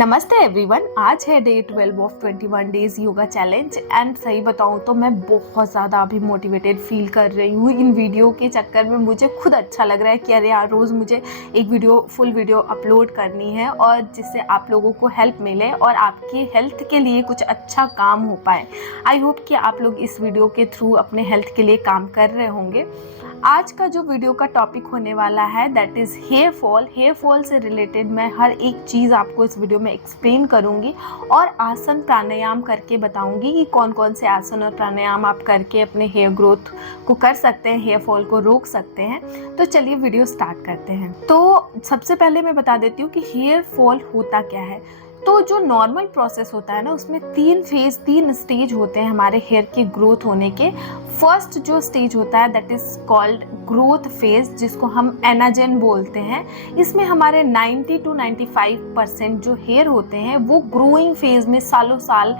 नमस्ते एवरीवन। आज है day 12 of 21 days yoga challenge and सही बताऊं तो मैं बहुत ज़्यादा अभी मोटिवेटेड फील कर रही हूँ। इन वीडियो के चक्कर में मुझे खुद अच्छा लग रहा है कि अरे यार रोज़ मुझे एक फुल वीडियो अपलोड करनी है और जिससे आप लोगों को हेल्प मिले और आपकी हेल्थ के लिए कुछ अच्छा काम हो पाए। आई होप कि आप लोग इस वीडियो के थ्रू अपने हेल्थ के लिए काम कर रहे होंगे। आज का जो वीडियो का टॉपिक होने वाला है दैट इज़ हेयर फॉल से रिलेटेड मैं हर एक चीज़ आपको इस वीडियो में एक्सप्लेन करूंगी और आसन प्राणायाम करके बताऊंगी कि कौन कौन से आसन और प्राणायाम आप करके अपने हेयर ग्रोथ को कर सकते हैं, हेयर फॉल को रोक सकते हैं। तो चलिए वीडियो स्टार्ट करते हैं। तो सबसे पहले मैं बता देती हूँ कि हेयर फॉल होता क्या है। तो जो नॉर्मल प्रोसेस होता है ना, उसमें तीन स्टेज होते हैं हमारे हेयर के ग्रोथ होने के। फर्स्ट जो स्टेज होता है that is called growth phase, जिसको हम एनाजेन बोलते हैं। इसमें हमारे 90 to 95% जो हेयर होते हैं वो ग्रोइंग फेज में सालों साल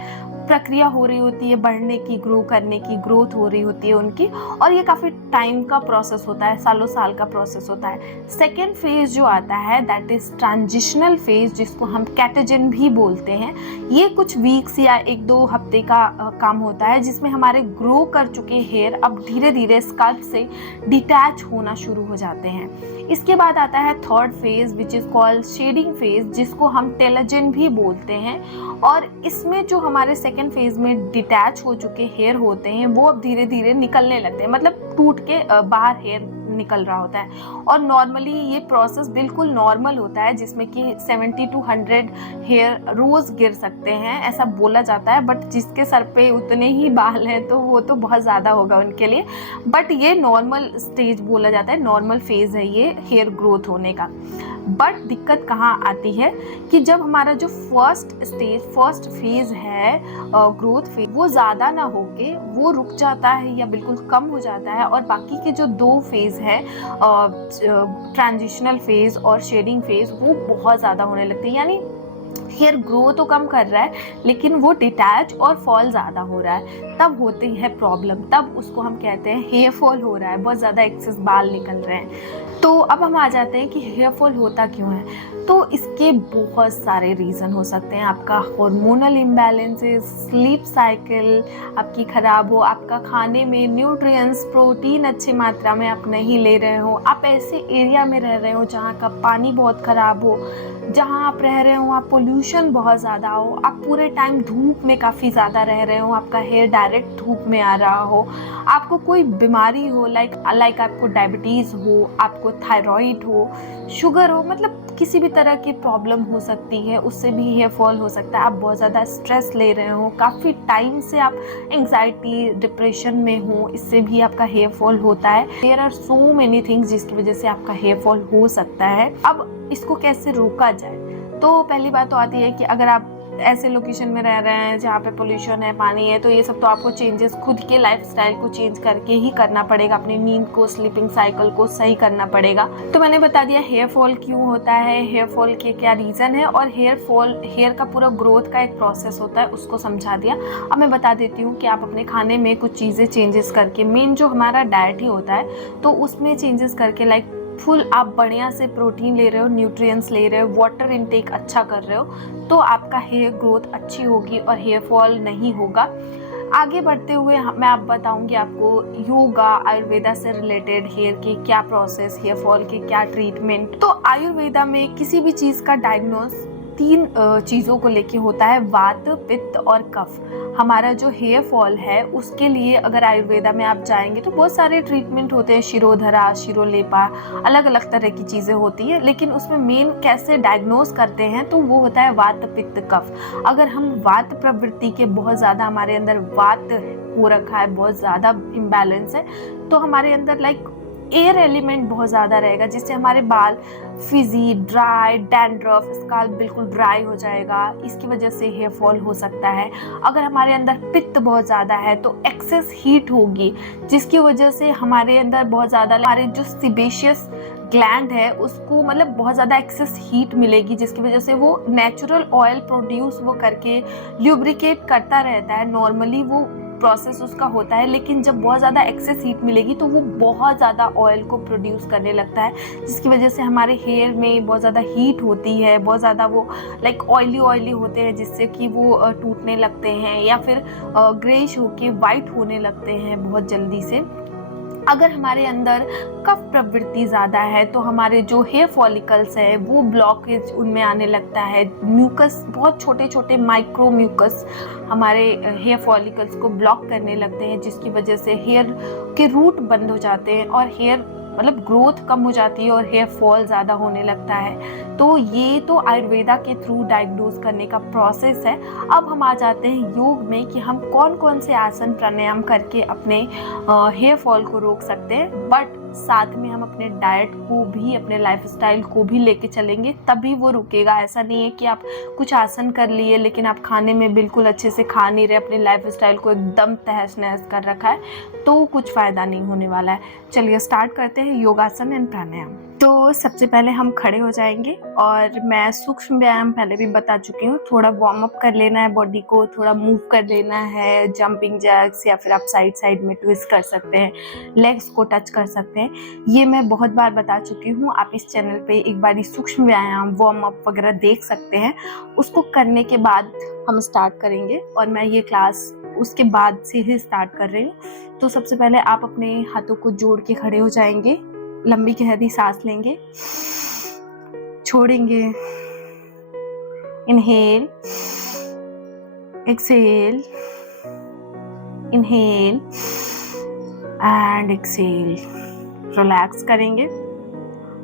प्रक्रिया हो रही होती है, बढ़ने की, ग्रो करने की, ग्रोथ हो रही होती है उनकी, और ये काफ़ी टाइम का प्रोसेस होता है, सालों साल का प्रोसेस होता है। सेकेंड फेज जो आता है दैट इज ट्रांजिशनल फेज, जिसको हम कैटेजन भी बोलते हैं। ये कुछ वीक्स या 1-2 हफ्ते का काम होता है, जिसमें हमारे ग्रो कर चुके हेयर अब धीरे धीरे स्कल्प से डिटैच होना शुरू हो जाते हैं। इसके बाद आता है third phase which is called shedding phase, जिसको हम टेलोजन भी बोलते हैं। और इसमें जो हमारे सेकेंड फेज में डिटैच हो चुके हेयर होते हैं वो अब धीरे धीरे निकलने लगते हैं, मतलब टूट के बाहर हेयर निकल रहा होता है। और नॉर्मली ये प्रोसेस बिल्कुल नॉर्मल होता है, जिसमें कि 70 to 100 हेयर रोज गिर सकते हैं, ऐसा बोला जाता है। बट जिसके सर पे उतने ही बाल हैं तो वो तो बहुत ज़्यादा होगा उनके लिए। बट ये नॉर्मल स्टेज बोला जाता है, नॉर्मल फेज है ये हेयर ग्रोथ होने का। बट दिक्कत कहाँ आती है कि जब हमारा जो फर्स्ट फेज है ग्रोथ फेज, वो ज़्यादा ना होके वो रुक जाता है या बिल्कुल कम हो जाता है, और बाकी के जो 2 फेज है ट्रांजिशनल फेज और शेडिंग फेज, वो बहुत ज़्यादा होने लगते हैं। यानी हेयर ग्रो तो कम कर रहा है लेकिन वो डिटैच और फॉल ज़्यादा हो रहा है, तब होती है प्रॉब्लम। तब उसको हम कहते हैं हेयर फॉल हो रहा है, बहुत ज़्यादा एक्सेस बाल निकल रहे हैं। तो अब हम आ जाते हैं कि हेयर फॉल होता क्यों है। तो इसके बहुत सारे रीज़न हो सकते हैं। आपका हार्मोनल इम्बैलेंसेस, स्लीप साइकिल आपकी ख़राब हो, आपका खाने में न्यूट्रिएंट्स, प्रोटीन अच्छी मात्रा में आप नहीं ले रहे हो, आप ऐसे एरिया में रह रहे हो जहाँ का पानी बहुत ख़राब हो, जहाँ आप रह रहे हो आप पोल्यूशन बहुत ज़्यादा हो, आप पूरे टाइम धूप में काफ़ी ज़्यादा रह रहे हो, आपका हेयर डायरेक्ट धूप में आ रहा हो, आपको कोई बीमारी हो लाइक आपको डायबिटीज़ हो, आपको थायराइड हो, शुगर हो, मतलब किसी भी तरह की प्रॉब्लम हो सकती है, उससे भी हेयर फॉल हो सकता है। आप बहुत ज़्यादा स्ट्रेस ले रहे हो, काफ़ी टाइम से आप एंग्जाइटी डिप्रेशन में हो, इससे भी आपका हेयर फॉल होता है। There are so many things जिसकी वजह से आपका हेयर फॉल हो सकता है। अब इसको कैसे रोका जाए, तो पहली बात तो आती है कि अगर आप ऐसे लोकेशन में रह रहे हैं जहाँ पे पोल्यूशन है, पानी है, तो ये सब तो आपको चेंजेस खुद के लाइफस्टाइल को चेंज करके ही करना पड़ेगा, अपनी नींद को, स्लीपिंग साइकिल को सही करना पड़ेगा। तो मैंने बता दिया हेयर फॉल क्यों होता है, हेयर फॉल के क्या रीज़न है, और हेयर का पूरा ग्रोथ का एक प्रोसेस होता है, उसको समझा दिया। अब मैं बता देती हूँ कि आप अपने खाने में कुछ चीज़ें चेंजेस करके, मेन जो हमारा डाइट ही होता है, तो उसमें चेंजेस करके लाइक फुल आप बढ़िया से प्रोटीन ले रहे हो, न्यूट्रिएंट्स ले रहे हो, वाटर इनटेक अच्छा कर रहे हो, तो आपका हेयर ग्रोथ अच्छी होगी और हेयर फॉल नहीं होगा। आगे बढ़ते हुए मैं आप बताऊंगी आपको योगा, आयुर्वेदा से रिलेटेड हेयर के क्या प्रोसेस, हेयर फॉल के क्या ट्रीटमेंट। तो आयुर्वेदा में किसी भी चीज़ का डायग्नोस 3 चीज़ों को लेके होता है, वात, पित्त और कफ। हमारा जो हेयर फॉल है उसके लिए अगर आयुर्वेदा में आप जाएंगे तो बहुत सारे ट्रीटमेंट होते हैं, शिरोधरा, शिरोलेपा, अलग अलग तरह की चीज़ें होती हैं, लेकिन उसमें मेन कैसे डायग्नोस करते हैं तो वो होता है वात, पित्त, कफ। अगर हम वात प्रवृत्ति के बहुत ज़्यादा हमारे अंदर वात हो रखा है, बहुत ज़्यादा इम्बैलेंस है, तो हमारे अंदर लाइक एयर एलिमेंट बहुत ज़्यादा रहेगा, जिससे हमारे बाल फिजी, ड्राई, डैंड्रफ, स्काल्प बिल्कुल ड्राई हो जाएगा, इसकी वजह से हेयर फॉल हो सकता है। अगर हमारे अंदर पित्त बहुत ज़्यादा है तो एक्सेस हीट होगी, जिसकी वजह से हमारे अंदर बहुत ज़्यादा हमारे जो सिबेशियस ग्लैंड है उसको मतलब बहुत ज़्यादा एक्सेस हीट मिलेगी, जिसकी वजह से वो नेचुरल ऑयल प्रोड्यूस वो करके ल्यूब्रिकेट करता रहता है। नॉर्मली वो प्रोसेस उसका होता है, लेकिन जब बहुत ज़्यादा एक्सेस हीट मिलेगी तो वो बहुत ज़्यादा ऑयल को प्रोड्यूस करने लगता है, जिसकी वजह से हमारे हेयर में बहुत ज़्यादा हीट होती है, बहुत ज़्यादा वो लाइक ऑयली होते हैं, जिससे कि वो टूटने लगते हैं या फिर ग्रेइश होके वाइट होने लगते हैं बहुत जल्दी से। अगर हमारे अंदर कफ प्रवृत्ति ज़्यादा है तो हमारे जो हेयर फॉलिकल्स है वो ब्लॉकेज उनमें आने लगता है, म्यूकस, बहुत छोटे छोटे माइक्रो म्यूकस हमारे हेयर फॉलिकल्स को ब्लॉक करने लगते हैं, जिसकी वजह से हेयर के रूट बंद हो जाते हैं और हेयर मतलब ग्रोथ कम हो जाती है और हेयर फॉल ज़्यादा होने लगता है। तो ये तो आयुर्वेदा के थ्रू डायग्नोज करने का प्रोसेस है। अब हम आ जाते हैं योग में कि हम कौन कौन से आसन प्राणायाम करके अपने हेयर फॉल को रोक सकते हैं, बट साथ में हम अपने डाइट को भी, अपने लाइफस्टाइल को भी लेके चलेंगे, तभी वो रुकेगा। ऐसा नहीं है कि आप कुछ आसन कर लिए लेकिन आप खाने में बिल्कुल अच्छे से खा नहीं रहे, अपने लाइफस्टाइल को एकदम तहस नहस कर रखा है, तो कुछ फ़ायदा नहीं होने वाला है। चलिए स्टार्ट करते हैं योगासन एंड प्राणायाम। तो सबसे पहले हम खड़े हो जाएंगे और मैं सूक्ष्म व्यायाम पहले भी बता चुकी हूँ। थोड़ा वार्म अप कर लेना है बॉडी को, थोड़ा मूव कर लेना है, जंपिंग जैक्स या फिर आप साइड साइड में ट्विस्ट कर सकते हैं, लेग्स को टच कर सकते हैं। ये मैं बहुत बार बता चुकी हूँ, आप इस चैनल पे एक बार सूक्ष्म व्यायाम वार्म अप वगैरह देख सकते हैं। उसको करने के बाद हम स्टार्ट करेंगे और मैं ये क्लास उसके बाद से ही स्टार्ट कर रही हूँ। तो सबसे पहले आप अपने हाथों को जोड़ के खड़े हो जाएंगे, लंबी गहरी सांस लेंगे, छोड़ेंगे, inhale, exhale, inhale and exhale, relax करेंगे।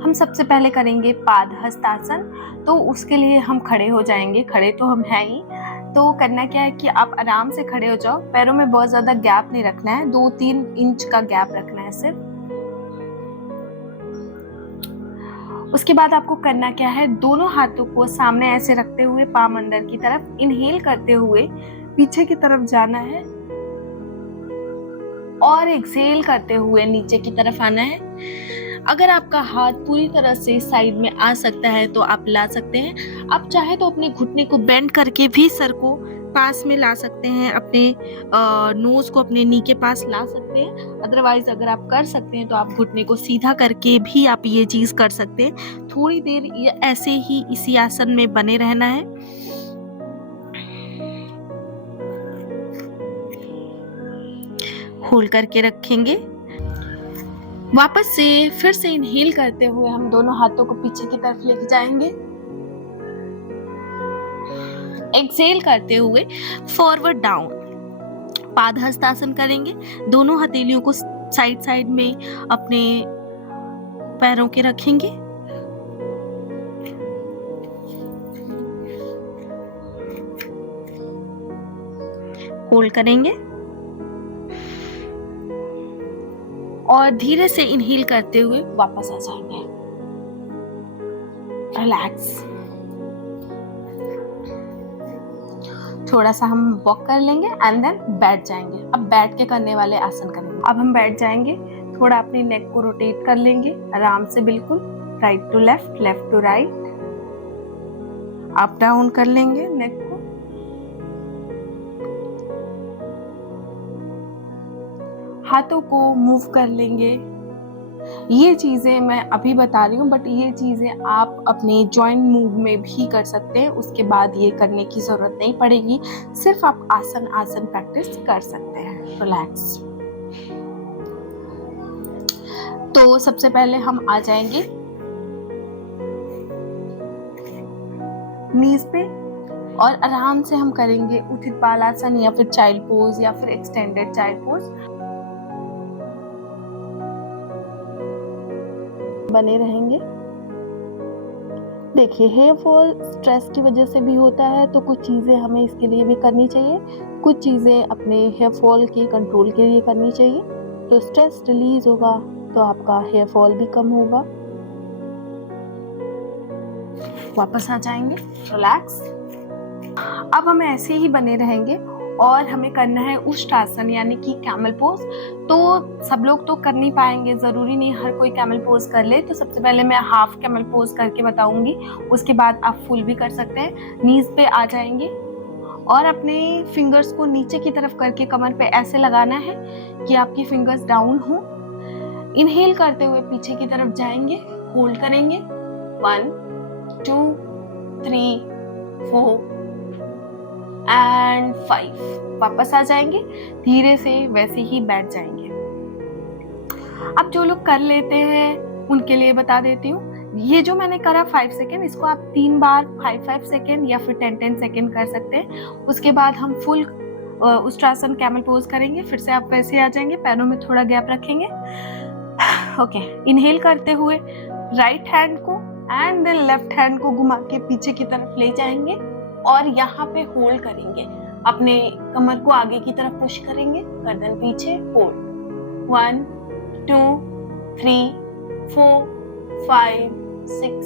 हम सबसे पहले करेंगे पाद हस्तासन। तो उसके लिए हम खड़े हो जाएंगे, खड़े तो हम हैं ही। तो करना क्या है कि आप आराम से खड़े हो जाओ, पैरों में बहुत ज़्यादा गैप नहीं रखना है, 2-3 इंच का गैप रखना है सिर्फ। उसके बाद आपको करना क्या है, दोनों हाथों को सामने ऐसे रखते हुए पाम अंदर की तरफ, इनहेल करते हुए पीछे की तरफ जाना है और एक्सहेल करते हुए नीचे की तरफ आना है। अगर आपका हाथ पूरी तरह से साइड में आ सकता है तो आप ला सकते हैं। आप चाहे तो अपने घुटने को बेंड करके भी सर को पास में ला सकते हैं, अपने नोज को अपने नी के पास ला सकते हैं। अदरवाइज अगर आप कर सकते हैं तो आप घुटने को सीधा करके भी आप ये चीज कर सकते हैं। थोड़ी देर ऐसे ही इसी आसन में बने रहना है। होल्ड करके रखेंगे। वापस से फिर से इनहेल करते हुए हम दोनों हाथों को पीछे की तरफ लेके जाएंगे, एक्सहेल करते हुए फॉरवर्ड डाउन पाद हस्तासन करेंगे। दोनों हथेलियों को साइड साइड में अपने पैरों के रखेंगे, होल्ड करेंगे और धीरे से इनहेल करते हुए वापस आ जाएंगे। रिलैक्स। थोड़ा सा हम वॉक कर लेंगे एंड देन बैठ जाएंगे। अब बैठ के करने वाले आसन करेंगे। अब हम बैठ जाएंगे, थोड़ा अपनी नेक को रोटेट कर लेंगे आराम से, बिल्कुल right to left, left to right, up down कर लेंगे नेक को। हाथों को मूव कर लेंगे। ये चीज़ें मैं अभी बता रही हूँ, बट ये चीज़ें आप अपने जॉइंट मूव में भी कर सकते हैं। उसके बाद ये करने की ज़रूरत नहीं पड़ेगी, सिर्फ आप आसन प्रैक्टिस कर सकते हैं। रिलैक्स। तो सबसे पहले हम आ जाएंगे नीज पे और आराम से हम करेंगे उठित बालासन या फिर चाइल्ड पोज या फिर एक्सटेंडेड चाइल्ड पोज। बने रहेंगे। देखिए, हेयर फॉल स्ट्रेस की वजह से भी होता है, तो कुछ चीज़ें हमें इसके लिए भी करनी चाहिए, कुछ चीज़ें अपने हेयर फॉल के कंट्रोल के लिए करनी चाहिए। तो स्ट्रेस रिलीज होगा तो आपका हेयर फॉल भी कम होगा। वापस आ जाएंगे, रिलैक्स। अब हम ऐसे ही बने रहेंगे और हमें करना है उष्ट्रासन यानी कि कैमल पोज। तो सब लोग तो कर नहीं पाएंगे, ज़रूरी नहीं हर कोई कैमल पोज कर ले। तो सबसे पहले मैं हाफ कैमल पोज करके बताऊंगी, उसके बाद आप फुल भी कर सकते हैं। नीज पे आ जाएंगे और अपने फिंगर्स को नीचे की तरफ करके कमर पे ऐसे लगाना है कि आपकी फिंगर्स डाउन हो। इनहेल करते हुए पीछे की तरफ जाएंगे, होल्ड करेंगे 1 2 3 4 एंड 5। वापस आ जाएंगे, धीरे से वैसे ही बैठ जाएंगे। अब जो लोग कर लेते हैं उनके लिए बता देती हूँ, ये जो मैंने करा 5 सेकेंड, इसको आप 3 बार 5-5 सेकेंड या फिर 10-10 सेकेंड कर सकते हैं। उसके बाद हम फुल उष्ट्रासन कैमल पोज करेंगे, फिर से आप वैसे आ जाएंगे, पैरों में थोड़ा गैप रखेंगे। ओके, इनहेल करते हुए राइट हैंड को एंड देन लेफ्ट हैंड को घुमा के पीछे की तरफ ले जाएंगे और यहाँ पे होल्ड करेंगे। अपने कमर को आगे की तरफ पुश करेंगे, गर्दन पीछे, होल्ड 1 2 3 4 5 6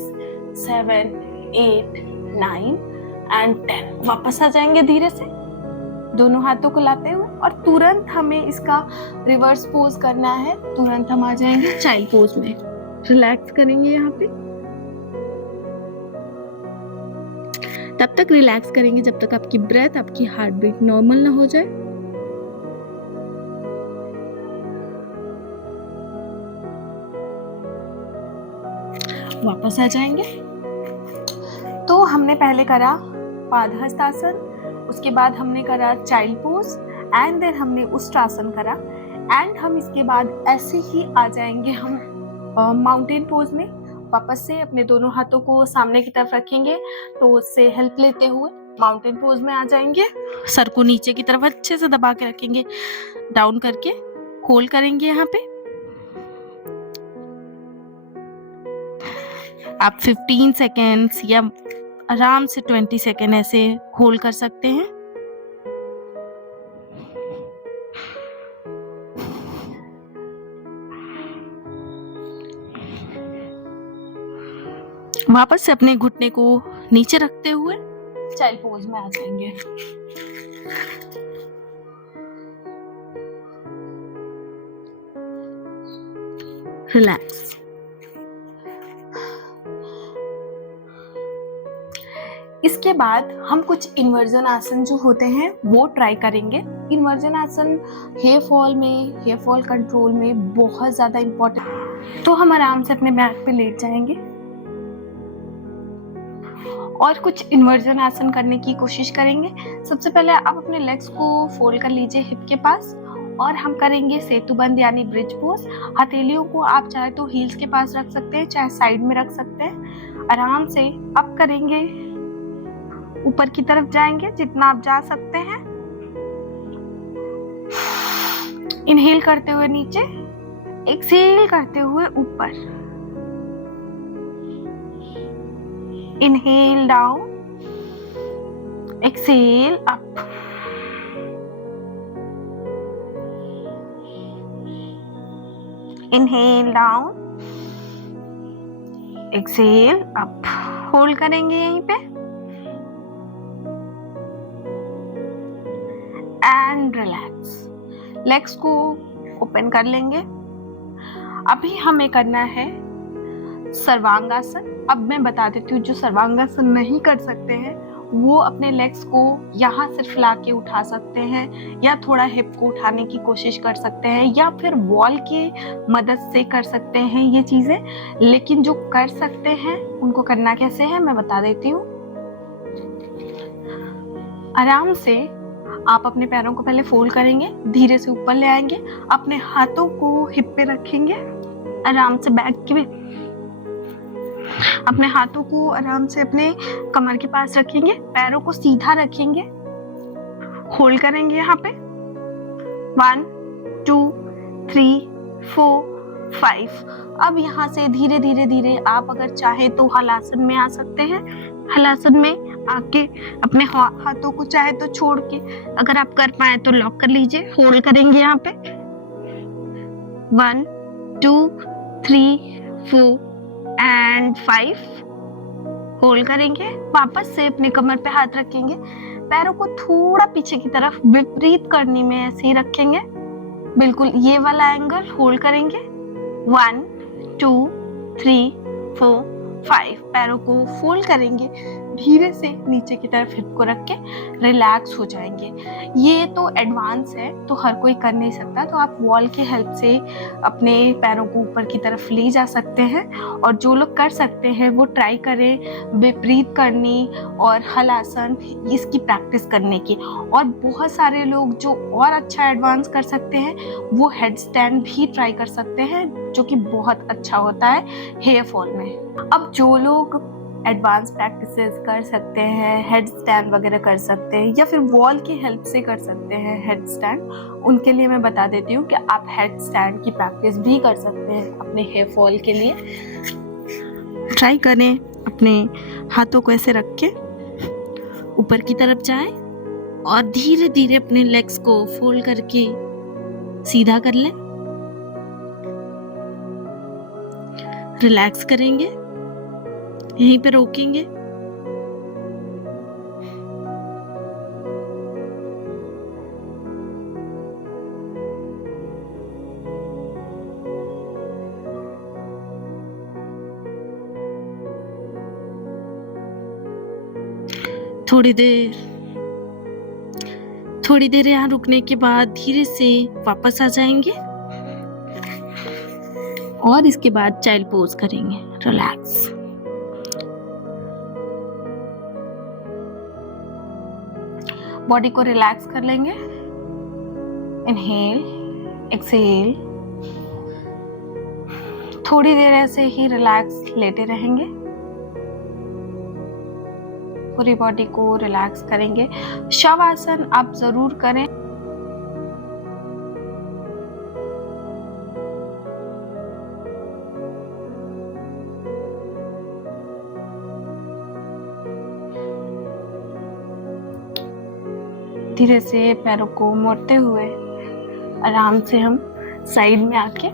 7 8 9 एंड 10। वापस आ जाएंगे धीरे से, दोनों हाथों को लाते हुए, और तुरंत हमें इसका रिवर्स पोज करना है। तुरंत हम आ जाएंगे चाइल्ड पोज में, रिलैक्स करेंगे यहाँ पे। तब तक रिलैक्स करेंगे जब तक आपकी ब्रेथ, आपकी हार्ट बीट नॉर्मल ना हो जाए। वापस आ जाएंगे। तो हमने पहले करा पादहस्तासन, उसके बाद हमने करा चाइल्ड पोज एंड देन हमने उष्ट्रासन करा, एंड हम इसके बाद ऐसे ही आ जाएंगे हम माउंटेन पोज में। वापस से अपने दोनों हाथों को सामने की तरफ रखेंगे, तो उससे हेल्प लेते हुए माउंटेन पोज में आ जाएंगे। सर को नीचे की तरफ अच्छे से दबा के रखेंगे, डाउन करके होल्ड करेंगे यहाँ पे। आप 15 सेकेंड्स या आराम से 20 सेकेंड ऐसे होल्ड कर सकते हैं। वापस से अपने घुटने को नीचे रखते हुए चाइल्ड पोज में आ जाएंगे। रिलैक्स। इसके बाद हम कुछ इन्वर्जन आसन जो होते हैं वो ट्राई करेंगे। इन्वर्जन आसन हेयर फॉल में, हेयर फॉल कंट्रोल में बहुत ज़्यादा इम्पोर्टेंट। तो हम आराम से अपने बैक पे लेट जाएंगे और कुछ इन्वर्जन आसन करने की कोशिश करेंगे। सबसे पहले आप अपने लेग्स को फोल्ड कर लीजिए हिप के पास, और हम करेंगे सेतुबंद यानी ब्रिज पोज। हथेलियों को आप चाहे तो हील्स के पास रख सकते हैं, चाहे साइड में रख सकते हैं। आराम से अप करेंगे, ऊपर की तरफ जाएंगे जितना आप जा सकते हैं। इनहेल करते हुए नीचे, एक्सहेल करते हुए ऊपर। Inhale down, exhale up. Inhale down, exhale up. Hold करेंगे यहीं पे एंड रिलैक्स। लेग्स को ओपन कर लेंगे। अभी हमें करना है सर्वांगासन। अब मैं बता देती हूँ, जो सर्वांगासन नहीं कर सकते हैं वो अपने लेग्स को यहाँ सिर्फ ला के उठा सकते हैं, या थोड़ा हिप को उठाने की कोशिश कर सकते हैं, या फिर वॉल की मदद से कर सकते हैं ये चीज़ें। लेकिन जो कर सकते हैं उनको करना कैसे है मैं बता देती हूँ। आराम से आप अपने पैरों को पहले फोल्ड करेंगे, धीरे से ऊपर ले आएंगे, अपने हाथों को हिप पे रखेंगे, आराम से बैक की अपने हाथों को आराम से अपने कमर के पास रखेंगे, पैरों को सीधा रखेंगे, होल्ड करेंगे यहाँ पे 1 2 3 4 5। अब यहाँ से धीरे धीरे धीरे आप अगर चाहे तो हलासन में आ सकते हैं। हलासन में आके अपने हाथों को चाहे तो छोड़ के, अगर आप कर पाए तो लॉक कर लीजिए। होल्ड करेंगे यहाँ पे 1 2 3 4 एंड 5। होल्ड करेंगे, वापस से अपने कमर पे हाथ रखेंगे, पैरों को थोड़ा पीछे की तरफ विपरीत करनी में ऐसे ही रखेंगे, बिल्कुल ये वाला एंगल। होल्ड करेंगे 1 2 3 4 5। पैरों को फोल्ड करेंगे, धीरे से नीचे की तरफ हिप को रख के रिलैक्स हो जाएंगे। ये तो एडवांस है, तो हर कोई कर नहीं सकता, तो आप वॉल की हेल्प से अपने पैरों को ऊपर की तरफ ले जा सकते हैं। और जो लोग कर सकते हैं वो ट्राई करें विपरीत करनी और हलासन, इसकी प्रैक्टिस करने की। और बहुत सारे लोग जो और अच्छा एडवांस कर सकते हैं वो हेड स्टैंड भी ट्राई कर सकते हैं, जो कि बहुत अच्छा होता है हेयर फॉल में। अब जो लोग एडवांस प्रैक्टिसेस कर सकते हैं, हेड स्टैंड वगैरह कर सकते हैं, या फिर वॉल की हेल्प से कर सकते हैं हेड स्टैंड, उनके लिए मैं बता देती हूँ कि आप हेड स्टैंड की प्रैक्टिस भी कर सकते हैं अपने हेयर फॉल के लिए। ट्राई करें, अपने हाथों को ऐसे रख के ऊपर की तरफ जाएं और धीरे धीरे अपने लेग्स को फोल्ड करके सीधा कर लें। रिलैक्स करेंगे, यहीं पे रोकेंगे। थोड़ी देर यहाँ रुकने के बाद धीरे से वापस आ जाएंगे और इसके बाद चाइल्ड पोज करेंगे। रिलैक्स। बॉडी को रिलैक्स कर लेंगे। Inhale, exhale. थोड़ी देर ऐसे ही रिलैक्स लेटे रहेंगे, पूरी बॉडी को रिलैक्स करेंगे। शवासन आप जरूर करें। धीरे से पैरों को मोड़ते हुए आराम से हम साइड में आके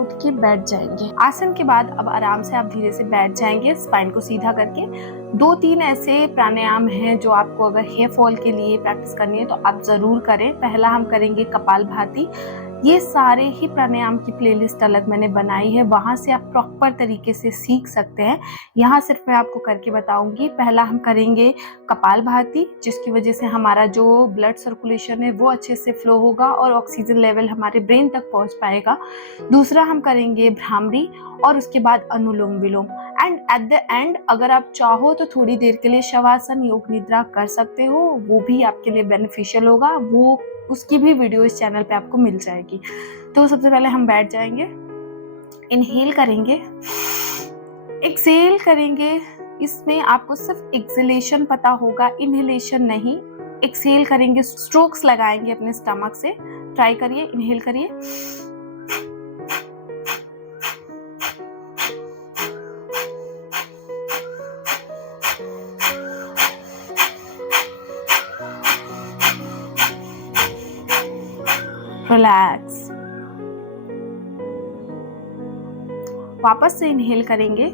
उठ के बैठ जाएंगे। आसन के बाद अब आराम से आप धीरे से बैठ जाएंगे, स्पाइन को सीधा करके। 2-3 ऐसे प्राणायाम हैं जो आपको अगर हेयर फॉल के लिए प्रैक्टिस करनी है तो आप जरूर करें। पहला हम करेंगे कपालभाति। ये सारे ही प्राणायाम की प्लेलिस्ट अलग मैंने बनाई है, वहां से आप प्रॉपर तरीके से सीख सकते हैं। यहाँ सिर्फ मैं आपको करके बताऊंगी। पहला हम करेंगे कपालभाति, जिसकी वजह से हमारा जो ब्लड सर्कुलेशन है वो अच्छे से फ्लो होगा और ऑक्सीजन लेवल हमारे ब्रेन तक पहुंच पाएगा। दूसरा हम करेंगे भ्रामरी और उसके बाद अनुलोम विलोम। एंड एट द एंड अगर आप चाहो तो थोड़ी देर के लिए शवासन योग निद्रा कर सकते हो, वो भी आपके लिए बेनिफिशियल होगा। वो उसकी भी वीडियो इस चैनल पे आपको मिल जाएगी। तो सबसे पहले हम बैठ जाएंगे, इनहेल करेंगे, एक्सहेल करेंगे। इसमें आपको सिर्फ एक्सहेलेशन पता होगा, इनहेलेशन नहीं। एक्सहेल करेंगे, स्ट्रोक्स लगाएंगे अपने स्टमक से। ट्राई करिए, इनहेल करिए, रिलैक्स। वापस से इनहेल करेंगे,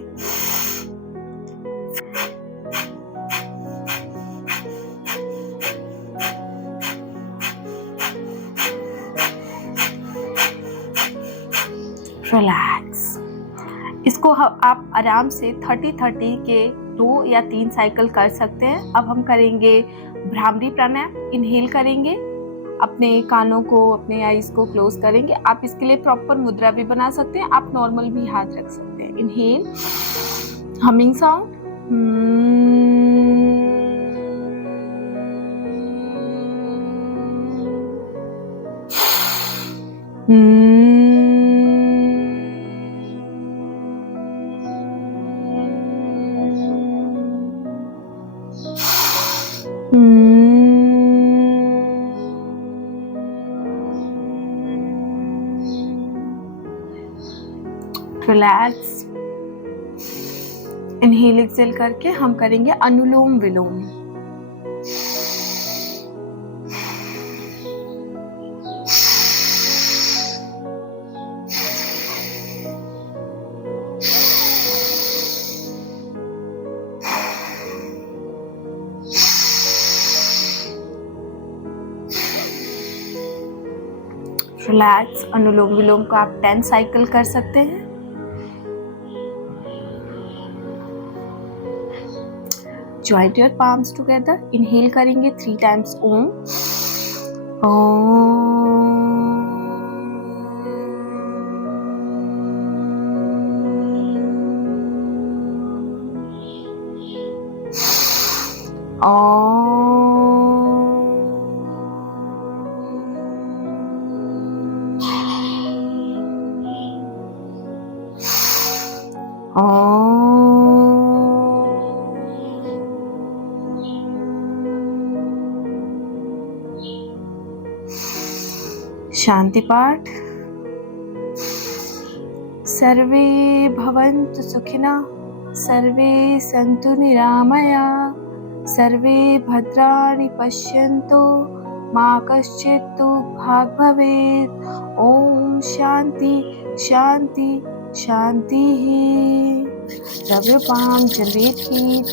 रिलैक्स। इसको आप आराम से 30-30 के 2 या 3 साइकिल कर सकते हैं। अब हम करेंगे भ्रामरी प्राणायाम। इनहेल करेंगे, अपने कानों को, अपने आईज को क्लोज करेंगे। आप इसके लिए प्रॉपर मुद्रा भी बना सकते हैं, आप नॉर्मल भी हाथ रख सकते हैं। Inhale, humming sound, relax. Inhale exhale करके हम करेंगे अनुलोम विलोम। रिलैक्स। अनुलोम विलोम को आप 10 साइकिल कर सकते हैं। Join your palms together. Inhale करेंगे 3 times ओम. शांति पाठ. सर्वे भवन्तु सुखिनः, सर्वे सन्तु निरामया, सर्वे भद्राणि पश्यन्तु, मा कश्चित् दुःखभाग् भवेत्. ओम शांति शांति शांतिः. Rub your palm, generate heat.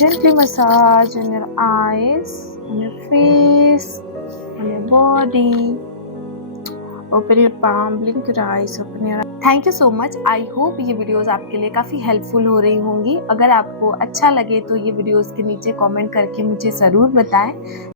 Gently massage on your eyes, on your face, on your body. Open your palm, blink your eyes, open your eyes. Thank you so much. I hope ये videos आपके लिए काफ़ी helpful हो रही होंगी. अगर आपको अच्छा लगे तो ये वीडियोस के नीचे कमेंट करके मुझे ज़रूर बताएं.